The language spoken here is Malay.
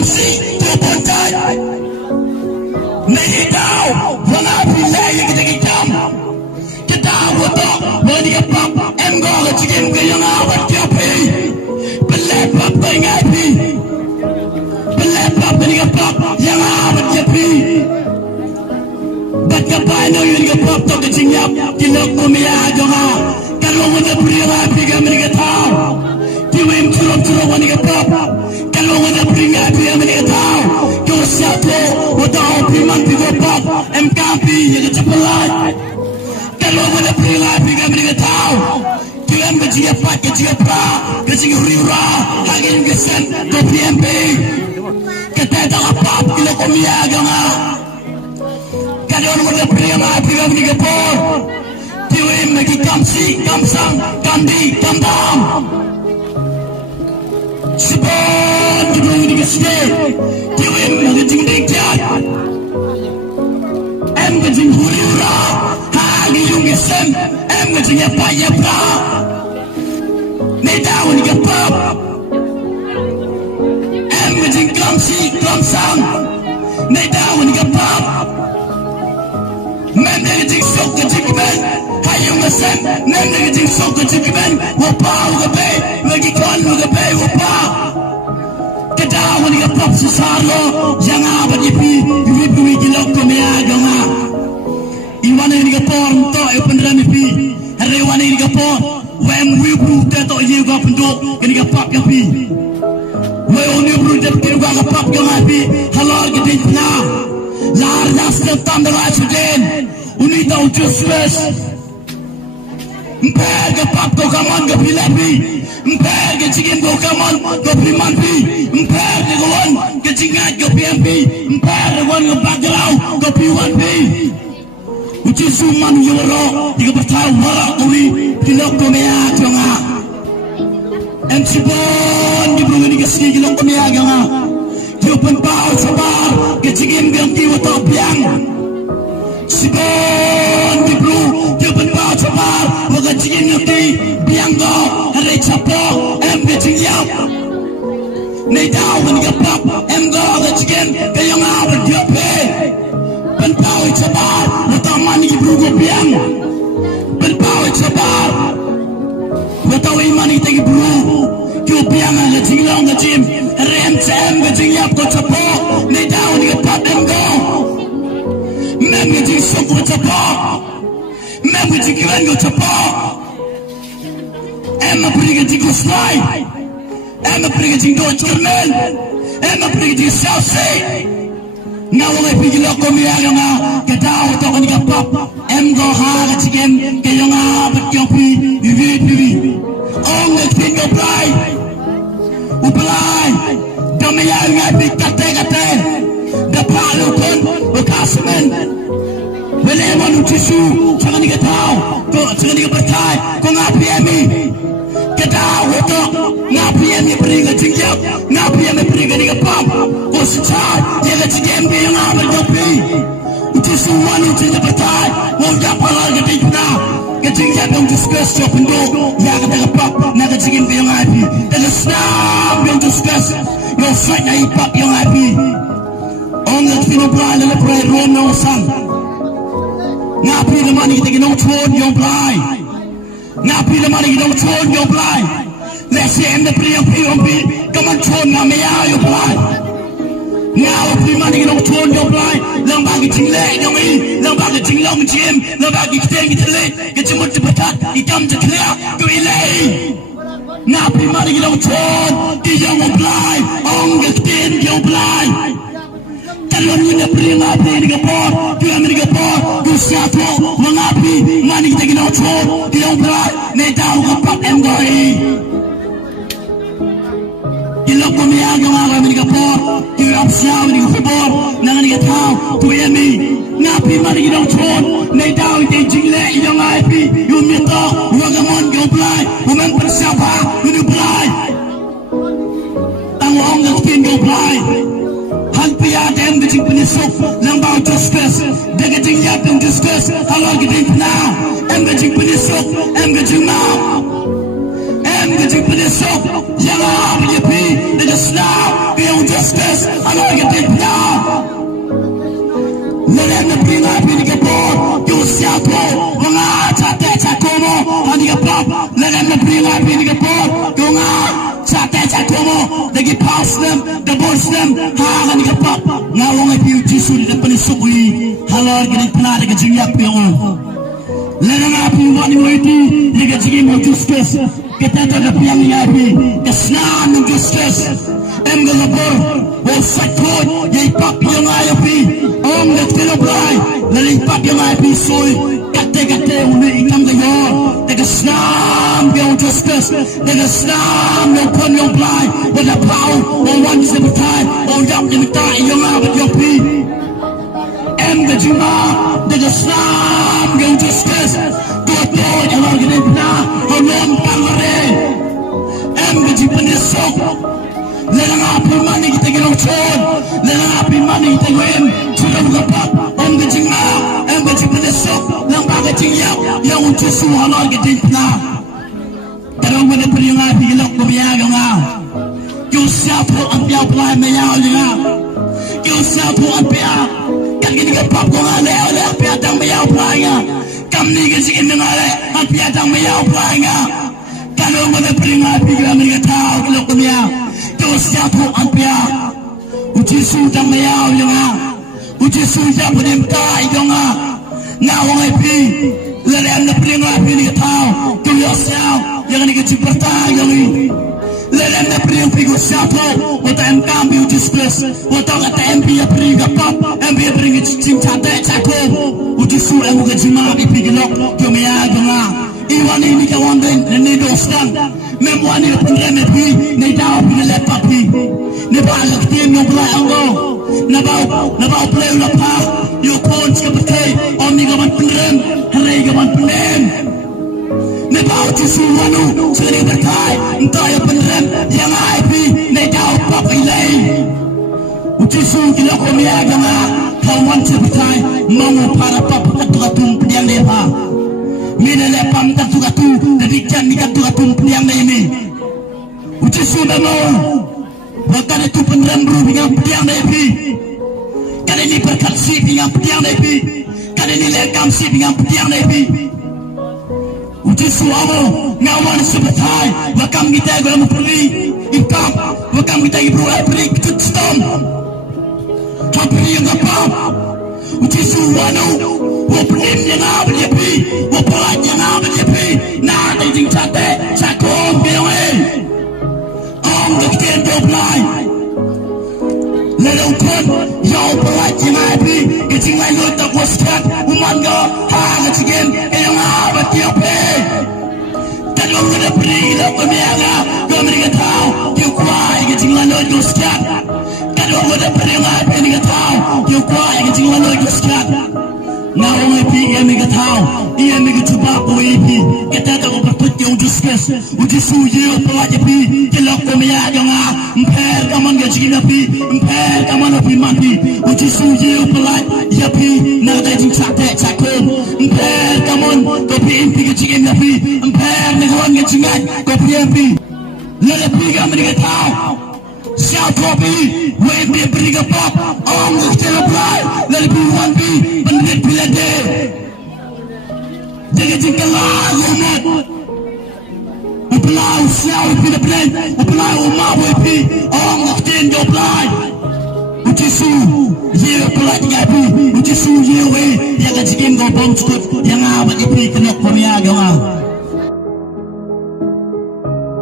kamsi to bontai nei tao wana pile ye kitam kita woto wani pap em go ga chigen ga yang awat ya pe pele pap ga ngai pi pele pap ni ga pap yang awat ya pi bat ka pa no yin ga pap to ga chinyap kilok ko mi ya jonga kalau wana priya pi ga mi ga tao tiwim churo wani ga pap kalau wana priya pi ga mi ga tao ko siato woto pi man pi go pap em kampi ye ga chapalai kalau wana priya pi ga mi ga tao tiwim ga jiya pa ga jiya pa ga jiya riura hagin ga sen ko PMP kata da pap kilok ko mi ya jonga kalau wana priya pi ga mi ga por tiwim magi kamsi kamsang kandi kambam Sibon di bawah di kesini, tiwim magi jing dekat, em gajing huriura, hagi yung gesen, em gajing apa apa, nedaun di kapap, em gajing kamsi kamsang, nedaun di kapap, men gajing sok gajing ben. Hayung asan, nem naging sok ka chikiban, wapa ugabe, lagi kon ugabe wapa. Kadawan ka pop sa sarlo, yang abad ipi, ipi gilok ko miyaga nga. Iwan ni ka por to e pandram ipi, harewan ni ka por, wem wibu to ye ka pando, kini ka pop ka pi. We oni bru jab kini ka pop ka pi, halal ka din na. Lar nas ka tandra chuden, uni tau juswes. Mpega pap ko kaman ko pilapi, mpega chicken ko kaman ko pimanpi, mpega kawan ko chingat ko PMP, mpega kawan ko background ko P1P. Uci suman yoro, tiga bertahu warak kuri, kilok ko mea jonga. MC Bon di bunga di kasih kilok ko mea jonga. Jupan pau sabar, ke chicken ko kiwa top yang. Sibon di blue, jupan pau sabar. Waga chicken yaki bianggo hare chapo em ge chingyap nei daw ni ga pap em go ga chicken ke yang aw dia pe ben pau chabar wata man gi brugo biang ben pau chabar wata wi man gi tegi bru ki biang ga chinglong ga chim rem chem ga chingyap ko chapo nei daw ni ga pap em go men ge chi sok ko chapo Memang jikiran go cepat, emang pergi jiku slide, emang pergi jiku cermin, emang pergi jiku selfie. Ngawang pergi lokal miang nga, kedau tak ni kapap, em go hal ciken, kayong abet kopi, bibi, ong ngetin go play, uplay, damian ngapi kate, dapat lukon, bekasmen. Belewan utisu, jangan diketahui, kau jangan dikepercayai, kau ngapi emi, ketahui itu, ngapi emi beringat jingjap, ngapi emi beringat dikepam, kau secai, dia kecigem yang ambil kopi, utisu wani jangan dikepercayai, mau japa lagi di mana, kecigem yang diskus jauh penduk, ya kata kepap, nak kecigem yang ngapi, dan senam yang diskus, yang fight yang ipap yang ngapi, orang yang berai lepas berai rona usang. Ngapi naman kita ginong chon yung play. Ngapi naman ginong chon yung play. Lesi em na priyang kaman chon nga maya yung play. Ngapi naman ginong chon yung play. Lang bagi jingle yung lang bagi jinglong jim, lang bagi kiteng kitele, kecimut cepetat, ikam ceklia, kuilei. Ngapi naman ginong chon, di yung play, ong gatin yung play. Kalau ni nak beri ngapi ni kapor, dia ni kapor, tu siapa mengapi, mana kita kena cor, dia berat, ni tahu kapap MGI. Ilok kami agak agak ni kapor, dia absiau ni kapor, nangan ni tahu, tu ni ngapi mana kita cor, ni tahu dia jingle yang ngapi, you minta, wagamon kau pelai, umen persiapa, you pelai, tanggung kau kau pelai. Pia dem gajing penisok lang bau discuss de gajing yap yang discuss halal gajing penau em gajing penisok em gajing mau em gajing penisok yang apa ye pi de senau yang discuss pop, let them bring up in the pop, go on, Satomo, they get past them, the boss them, how and the pop. Now only you just the Panisui, hello, getting Panada getting up your own. Let them up in one way, you get to give more justice, get out of the piano, the snan and justice, and the labor, will set good, ye pop young IOP, on the Tilabrai, let it pop young IOP soy. Kate uli ikam gayo, the Islam go justice, the Islam no pun no blind, with a power on one step of time, on young in the time, young out with your feet. And the Juma, the Islam go justice, to a boy, and I'm going to now, on one Bangare, and the Japanese soap. Let them up your money, take it on tour, let them up your money, take it in, to the pop, on the Juma, and the Japanese soap. Yang untuk semua orang kita nak. Kalau mana peringkat pilot kebiaya ngah, kau siapa ambil pelai mayau ngah, kau siapa ambil kan kita kepap kau ngale oleh ambil tang mayau pelai ngah, kami kita ingin ngale ambil tang mayau pelai ngah. Kalau mana peringkat pilot mereka tahu pilot kebiaya, kau siapa ambil uji sudah mayau ngah, uji sudah penintai ngah. Now I be let them bring up in the town to yourself. You're gonna get you per time. Let them bring people sample. What I'm coming you discuss. What I'm at the MP bring a pop and be bring it to Taco. Would you sue and get you might be picking up to me? Even if you want them and they don't stand. Memoir in the remedy, they down with the left puppy. Never look them no black and go. Never play the part. You can't skip a day. Only go on them, hurry go on them. Never to see one, so they were tied, and tie up in them, young IP, they down puppy lane. Would you soon get up on the agama? How once every time, Mongo para papa to a tomb, young neighbor. Minele pam tatu, the weekend we got to a tomb, young name. Would you soon know? What can it to put them moving up, young neighbor? Kan ini berkat shipping yang pediang nebi, kan ini lekam shipping yang pediang nebi. Uji suamu ngawan sebetai, wakam kita gula mupuli, ikam, wakam kita ibu beri ketut stom. Tapi yang apa? Uji suanu, wapenim yang apa nebi, wapelat yang apa nebi, nah daging sate, sakom biang Om kita doblai. Let them come, y'all polite in IP, getting my load that was cut, woman go, hang it again, and you'll have a deal pay. That you're gonna bring up with me, go bring it down, you cry, getting my load was cut. That you're gonna bring up in the town, you cry, getting my load was cut. Now only be a mega town, a mega tobacco AP, get that over put your discuss, would you sue you polite be, you look for me at your impaired, come on, get you up, impaired, come on, up in money, would you sue you polite, yappy, now that you track that tack home, impaired, come on, go be in pig chicken, yappy, impaired, nigga, one get you back, go be let it be a mega town. Shout copy, wave me a bring a pop, on the still apply, let it be one B, but let it be a day. Dig it in the line, apply, shout, be the blade, apply, my way, on the still apply. Would you sue, yeah, polite guy, would you sue, yeah, way, you're going to go bounce good, young, but you pick it up from Yaga.